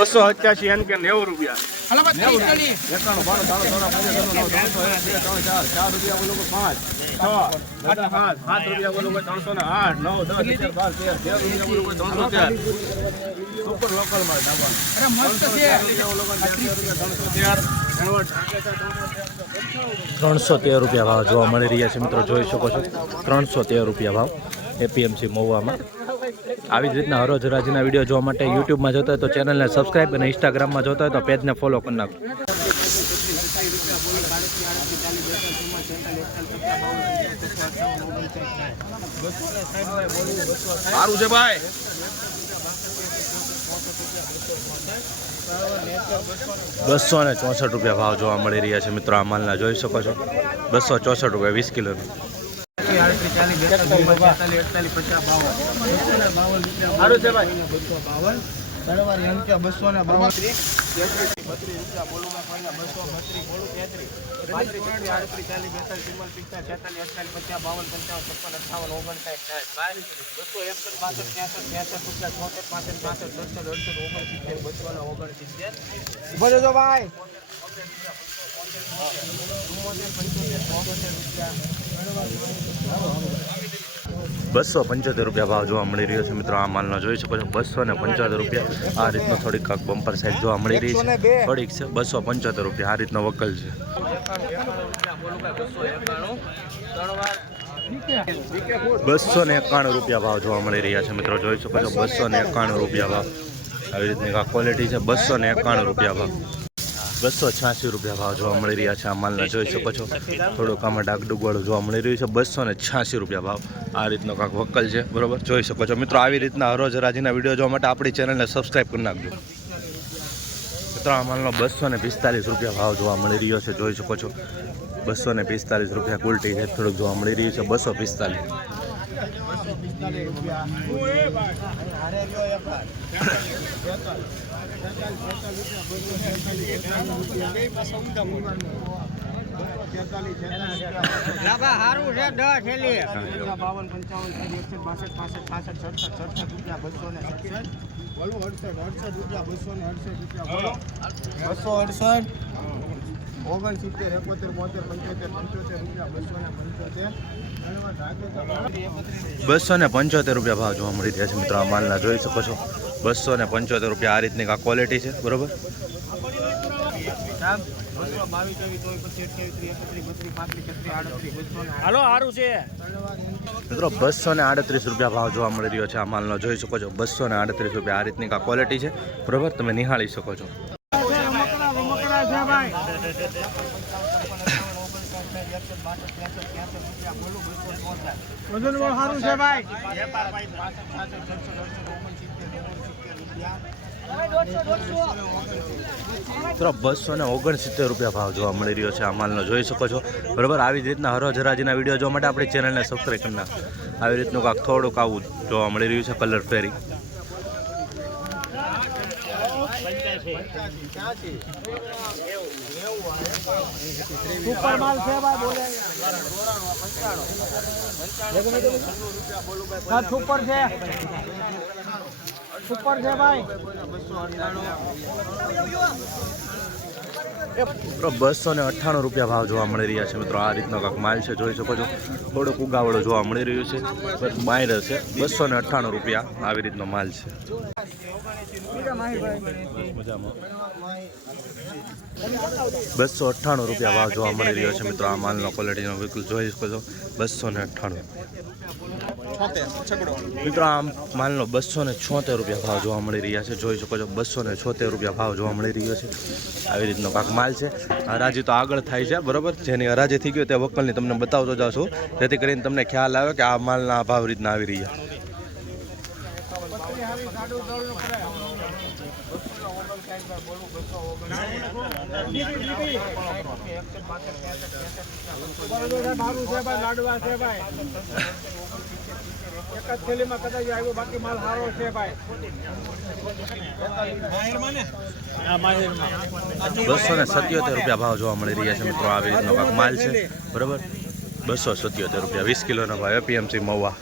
287 એમ કે 90 રૂપિયા. હાલો બસ 91 super local માં ડાબા. અરે મસ્ત છે. 313 રૂપિયા ભાવ જોવા મળી રહ્યા છે મિત્રો, જોઈ શકો છો 313 રૂપિયા ભાવ એપીએમસી મહુવામાં. આવી જ રીતના હરોજ હરાજીના વિડીયો જોવા માટે યુટ્યુબમાં જોતા હોય તો ચેનલને સબસ્ક્રાઈબ અને ઇન્સ્ટાગ્રામમાં જોતા હોય તો પેજને ફોલો કરી નાખો. સારું છે ભાઈ. 264 રૂપિયા ભાવ જોવા મળી રહ્યા છે મિત્રો, આ માલના જોઈ શકો છો 264 રૂપિયા 20 કિલોનો. સારું છે ભાઈ. ₹275 રૂપિયા ભાવ જોવા મળી રહ્યો છે મિત્રો, આ માલનો જોઈ શકો છો 275 રૂપિયા. આ રીતનો થોડીક બમ્પર સાઈઝ જોવા મળી રહી છે, થોડીક છે 275 રૂપિયા. આ રીતનો વકલ છે. 291 રૂપિયા ભાવ જોવા મળી રહ્યા છે મિત્રો, જોઈ શકો છો 291 રૂપિયા ભાવ. આવી રીતની ક્વોલિટી છે. 291 રૂપિયા ભાવ. 286 રૂપિયા ભાવ જોવા મળી રહ્યા છે આ માલના, જોઈ શકો છો થોડુંક આમાં ડાગડુગવાળું જોવા મળી રહ્યું છે. 286 રૂપિયા ભાવ. આ રીતનો કાંક વકલ છે, બરોબર, જોઈ શકો છો મિત્રો. આવી રીતના હરોજ હરાજીના વિડીયો જોવા માટે આપણી ચેનલને સબસ્ક્રાઈબ કરી નાખજો મિત્રો. આ માલનો 245 રૂપિયા ભાવ જોવા મળી રહ્યો છે, જોઈ શકો છો 245 રૂપિયા કુલટી છે, થોડુંક જોવા મળી રહ્યું છે. 245 લાબા હારું છે 10 થેલી 275 રૂપિયા ભાવ જોવા મળી રહ્યા છે મિત્રો, આ માલના જોઈ શકો છો 275 રૂપિયા. આ રીતની કાંક ક્વોલિટી છે, બરોબર. હાલો સારું છે મિત્રો 238 રૂપિયા ભાવ જોવા મળી રહ્યો છે આ માલનો, જોઈ શકો છો 238 રૂપિયા. આ રીતની કાંક ક્વોલિટી છે, બરોબર, તમે નિહાળી શકો છો. વજન સારું છે ભાઈ. મિત્રો 269 રૂપિયા ભાવ જોવા મળી રહ્યો છે આ માલનો, જોઈ શકો છો, બરોબર. આવી જ રીતના હરોજ હરાજીના વિડીયો જોવા માટે આપણી ચેનલને સબસ્ક્રાઈબ કરી નાખો. આવી રીતનું કાંક થોડુંક આવું જોવા મળી રહ્યું છે, કલર ફેરી. સુપર માલ છે ભાઈ, બોલે સુપર છે, સુપર છે ભાઈ. 298 રૂપિયા ભાવ જોવા મળી રહ્યા છે મિત્રો. આ રીતનો કાંક માલ છે, જોઈ શકો છો થોડુંક ઉગાવડો જોવા મળી રહ્યું છે, બાયર છે. 298 રૂપિયા આવી રીતનો માલ છે. 298 રૂપિયા ભાવ જોવા મળી રહ્યો છે મિત્રો, આ માલનો ક્વોલિટીનો બિલકુલ જોઈ શકો છો 298 મિત્રો. આ માલનો 276 રૂપિયા ભાવ જોવા મળી રહ્યા છે, જોઈ શકો છો 276 રૂપિયા ભાવ જોવા મળી રહ્યો છે. આવી રીતનો કાંક માલ છે. હરાજી તો આગળ થાય છે, બરોબર. જેની હરાજી થઈ ગયો તે વકલની તમને બતાવતો જાઉં છું, જેથી કરીને તમને ખ્યાલ આવે કે આ માલના ભાવ રીતના આવી રહ્યા. લાડવા છે ભાઈ, એક જ થેલીમાં કદાચ આવ્યો, બાકી માલ સારો છે ભાઈ. 277 રૂપિયા ભાવ જોવા મળી રહ્યા છે મિત્રો. આવી રીતનો કાંક માલ છે, બરોબર. 277 રૂપિયા 20 કિલોનો ભાવ એપીએમસી મહુવા.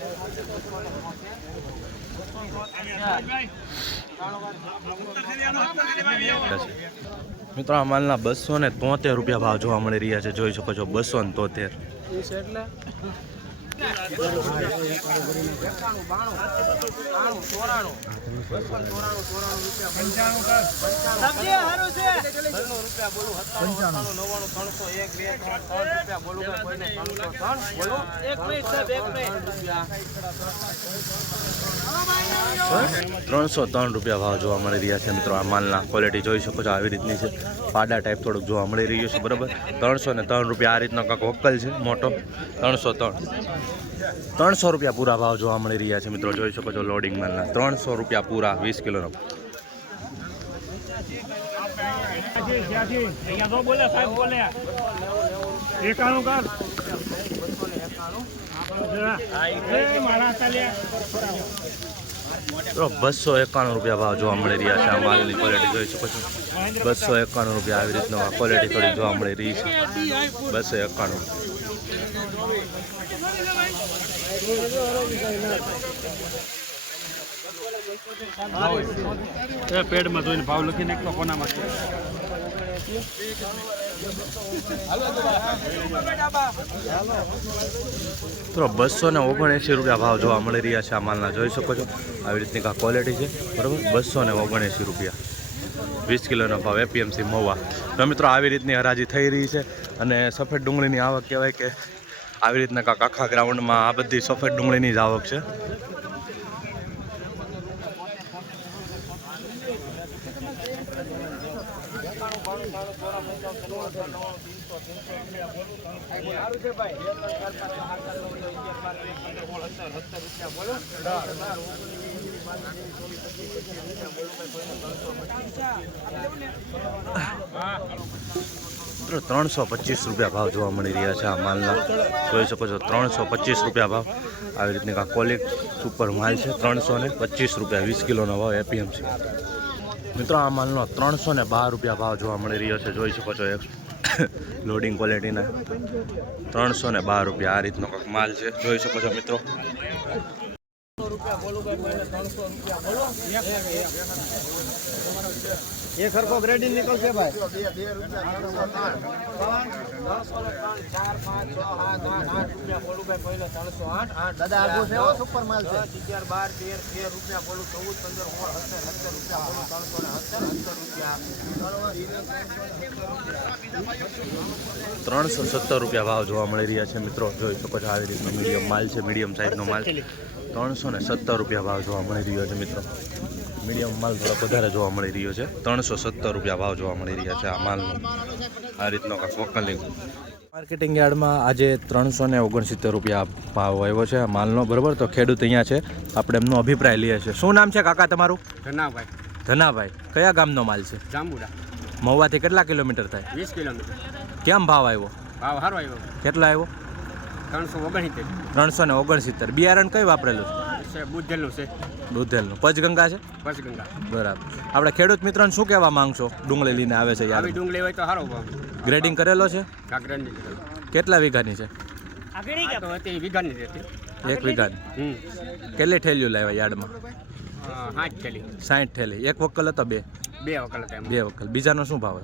મિત્રો આ માલના 273 રૂપિયા ભાવ જોવા મળી રહ્યા છે, જોઈ શકો છો 273. ₹303 ભાવ જોવા મળી રહ્યા છે મિત્રો. આ માલના ક્વોલિટી જોઈ શકો છો આવી રીતની છે, પાડા ટાઈપ થોડુંક જોવા મળી રહ્યું છે, બરાબર. ₹303 આ રીતનો કાંક વક્કલ છે મોટો. 303 રૂપિયા પૂરા ભાવ જોવા મળી રહ્યા છે મિત્રો, જોઈ શકો છો લોડિંગ માલના. ₹300 પૂરા 20 કિલોનો. તો ₹291 ભાવ જોવા મળી રહ્યા છે. આ માલની ક્વોલિટી જોઈ શકો છો. ₹291 આવી રીતનો આ ક્વોલિટી થોડી જોવા મળી રહી છે. 291. પેડમાં જોઈને ભાવ લખી નાખો કોનામાં. તો ₹279 ભાવ જોવા મળી રહ્યા છે. આ માલના જોઈ શકો છો આવી રીતની આ ક્વોલિટી છે, બરાબર. ₹279 20 કિલોનો ભાવ એપીએમસી મહુવા. તો મિત્રો આવી રીતની હરાજી થઈ રહી છે અને સફેદ ડુંગળીની આવક કહેવાય કે આવી રીતના કાંક આખા ગ્રાઉન્ડમાં આ બધી સફેદ ડુંગળીની જ આવક છે. ₹325 ભાવ જોવા મળી રહ્યા છે. આ માલના જોઈ શકો છો ₹325 ભાવ. આવી રીતની આ ક્વોલિટી સુપર માલ છે. ₹325 20 કિલોનો ભાવ એપીએમસી. મિત્રો આ માલનો ₹312 ભાવ જોવા મળી રહ્યો છે, જોઈ શકો છો. એક લોડિંગ ક્વોલિટીના ₹312 આ રીતનો કંઈક માલ છે, જોઈ શકો છો મિત્રો. એક સરખો ગ્રેડિંગ નીકળશે ભાઈ. દાદા આગળ છે સુપર માલ છે. 11, 12, 13 રૂપિયા બોલું, ₹370 ભાવ જોવા મળી રહ્યા છે મિત્રો, જોઈ શકો છો. આવી રીતનો મીડિયમ માલ છે, મીડિયમ સાઇઝનો માલ. ₹370 ભાવ જોવા મળી રહ્યો છે મિત્રો. મીડિયમ માલ થોડો વધારે જોવા મળી રહ્યો છે. ₹370 ભાવ જોવા મળી રહ્યા છે આ માલનો. આ રીતનો કાંક વોકલિંગ માર્કેટિંગ યાર્ડમાં આજે ₹369 ભાવ આવ્યો છે આ માલનો, બરાબર. તો ખેડૂત અહીંયા છે, આપણે એમનો અભિપ્રાય લઈએ છીએ. શું નામ છે કાકા તમારું? ધનાભાઈ. ધનાભાઈ. કયા ગામનો માલ છે? જાંબુડા. મહુવાથી કેટલા કિલોમીટર થાય? 20 કિલોમીટર. કેમ ભાવ આવ્યો? ભાવ સારો આવ્યો. કેટલો આવ્યો? 369. બિયારણ કયું વાપરેલું છે? બુધેલનું છે. દૂધેલનું. પંચગંગા છે? પંચગંગા. બરાબર. આપણે ખેડૂત મિત્રોને શું કહેવા માંગશો? ડુંગળી લઈને આવે છે યાર. આવી ડુંગળી હોય તો સારો ભાવ. ગ્રેડિંગ કરેલો છે? ગ્રેડિંગ કરેલો. કેટલા વીઘાની છે? આ તો હતી વીઘાની હતી. 1 વીઘાની. કેટલી થેલીઓ લાવ્યા યાર્ડમાં? 60 થેલી. 60 થેલી. એક વકલ હતો? બે વકલ હતા. 2 વકલ. બીજાનો શું ભાવ?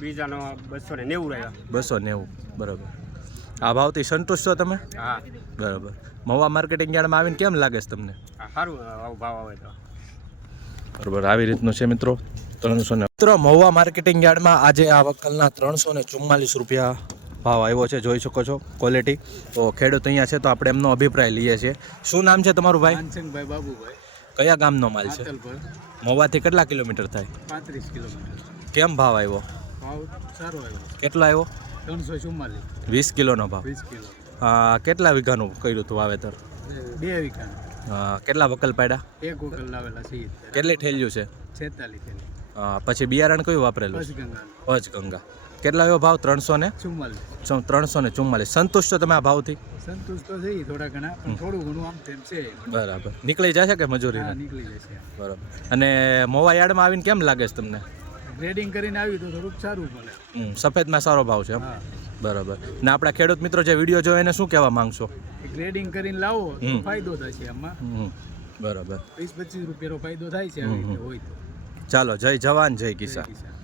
બીજાનો 290 આવ્યા. 290. બરાબર. આ ભાવથી સંતુષ્ટ છો તમે? હા. બરાબર. મહુવા માર્કેટિંગ યાર્ડમાં આવીને કેમ લાગે છે તમને? સારું આવો ભાવ આવે તો. બરાબર. આવી રીતનું છે મિત્રો. 300 મિત્રો મહુવા માર્કેટિંગ યાર્ડમાં આજે આ વકલના ₹344 ભાવ આવ્યો છે, જોઈ શકો છો ક્વોલિટી. તો ખેડૂત અહીંયા છે, તો આપણે એમનો અભિપ્રાય લઈએ છીએ. શું નામ છે તમારું ભાઈ? માનસિંહભાઈ બાબુભાઈ. કયા ગામનો માલ છે? મહુવાથી કેટલા કિલોમીટર થાય? 35 કિલોમીટર. કેમ ભાવ આવ્યો? ભાવ સારો આવ્યો. કેટલો આવ્યો? 344. 20 કિલોનો ભાવ. 20 કિલો. કેટલા વીઘાનું કર્યું હતું વાવેતર? 2 વીઘા. કેટલા વકલ પાડ્યા? 1 વકલ લાવેલા છે. કેટલી થેલ્યું છે? 46 થેલી. પછી બિયારણ કયું વાપરેલું? પંચગંગા. કેટલા આવ્યો ભાવ? 344. સંતુષ્ટ તમે આ ભાવથી? સંતુષ્ટ તો થઈ થોડા ઘણા, પણ થોડું ઘણું આમ તેમ છે. બરાબર. નીકળી જશે કે મજૂરી? નીકળી જશે. બરાબર. અને મહુવા યાર્ડમાં આવીને કેમ લાગે છે તમને? ગ્રેડિંગ કરીને આવ્યું તો થોડુંક સારું મળે. સફેદમાં સારો ભાવ છે એમ? બરાબર. ને આપણા ખેડૂત મિત્રો જે વિડીયો જોવે એને શું કહેવા માંગશો? ગ્રેડિંગ કરીને લાવો તો ફાયદો થશે આમાં. બરાબર 20-25 રૂપિયાનો ફાયદો થાય છે આવી રીતે હોય તો ચાલો જય જવાન જય કિસાન કિસાન